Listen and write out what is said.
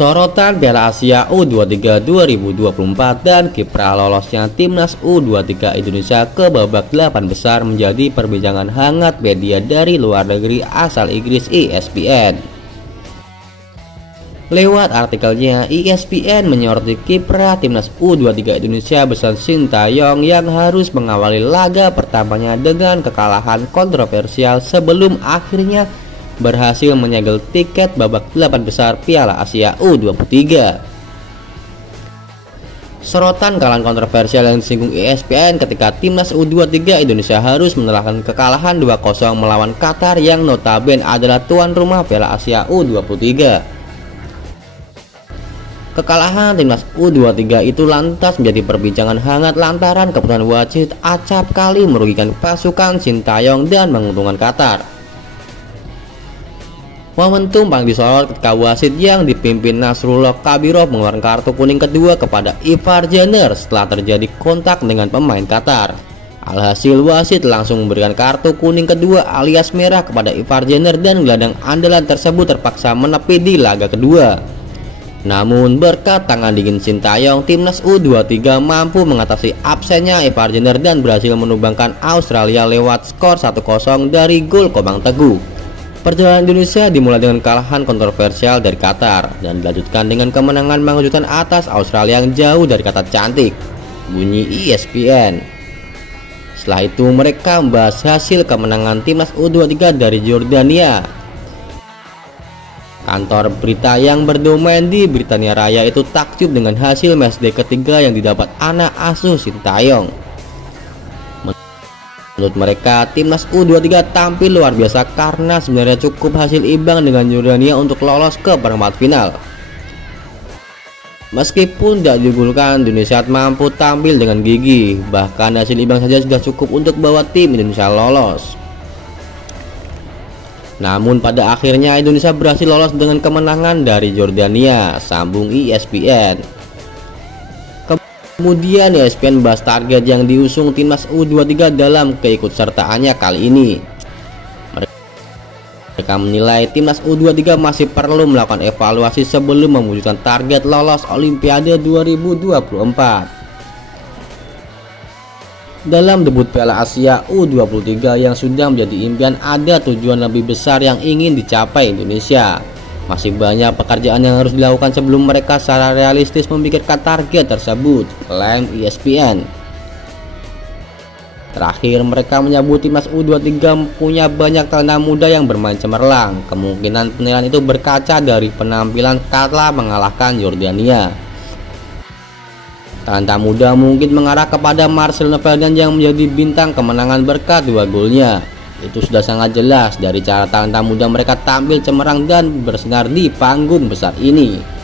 Sorotan Piala Asia U23 2024 dan kiprah lolosnya timnas U23 Indonesia ke babak 8 besar menjadi perbincangan hangat media dari luar negeri asal Inggris ESPN. Lewat artikelnya, ESPN menyoroti kiprah timnas U23 Indonesia bersama Sintayong yang harus mengawali laga pertamanya dengan kekalahan kontroversial sebelum akhirnya berhasil menyegel tiket babak 8 besar Piala Asia U23. Sorotan kekalahan kontroversial yang disinggung ESPN ketika timnas U23 Indonesia harus menelan kekalahan 2-0 melawan Qatar yang notabene adalah tuan rumah Piala Asia U23. Kekalahan timnas U23 itu lantas menjadi perbincangan hangat lantaran keputusan wasit acap kali merugikan pasukan Sintayong dan menguntungkan Qatar. Momentum paling disorot ketika wasit yang dipimpin Nasrullah Kabirov mengeluarkan kartu kuning kedua kepada Ivar Jenner setelah terjadi kontak dengan pemain Qatar. Alhasil wasit langsung memberikan kartu kuning kedua alias merah kepada Ivar Jenner dan gelandang andalan tersebut terpaksa menepi di laga kedua. Namun berkat tangan dingin Sintayong, timnas U23 mampu mengatasi absennya Ivar Jenner dan berhasil menumbangkan Australia lewat skor 1-0 dari gol Komang Teguh. Perjalanan Indonesia dimulai dengan kekalahan kontroversial dari Qatar dan dilanjutkan dengan kemenangan mengejutkan atas Australia yang jauh dari kata cantik, bunyi ESPN. Setelah itu mereka membahas hasil kemenangan timnas U23 dari Jordania. Kantor berita yang berdomain di Britania Raya itu takjub dengan hasil matchday ketiga yang didapat anak asuh Sintayong. Menurut mereka, timnas U23 tampil luar biasa karena sebenarnya cukup hasil imbang dengan Jordania untuk lolos ke perempat final. Meskipun tidak diunggulkan, Indonesia mampu tampil dengan gigih, bahkan hasil imbang saja sudah cukup untuk bawa tim Indonesia lolos. Namun pada akhirnya Indonesia berhasil lolos dengan kemenangan dari Jordania, sambung ESPN. Kemudian ESPN membahas target yang diusung timnas U23 dalam keikutsertaannya kali ini. Mereka menilai timnas U23 masih perlu melakukan evaluasi sebelum mewujudkan target lolos Olimpiade 2024. Dalam debut Piala Asia U23 yang sudah menjadi impian, ada tujuan lebih besar yang ingin dicapai Indonesia. Masih banyak pekerjaan yang harus dilakukan sebelum mereka secara realistis memikirkan target tersebut, klaim ESPN. Terakhir, mereka menyebut timnas U23 punya banyak talenta muda yang bermain cemerlang. Kemungkinan penilaian itu berkaca dari penampilan kala mengalahkan Jordania. Talenta muda mungkin mengarah kepada Marcelo Ferdinand yang menjadi bintang kemenangan berkat 2 golnya. Itu sudah sangat jelas dari cara talenta muda mereka tampil cemerlang dan bersinar di panggung besar ini.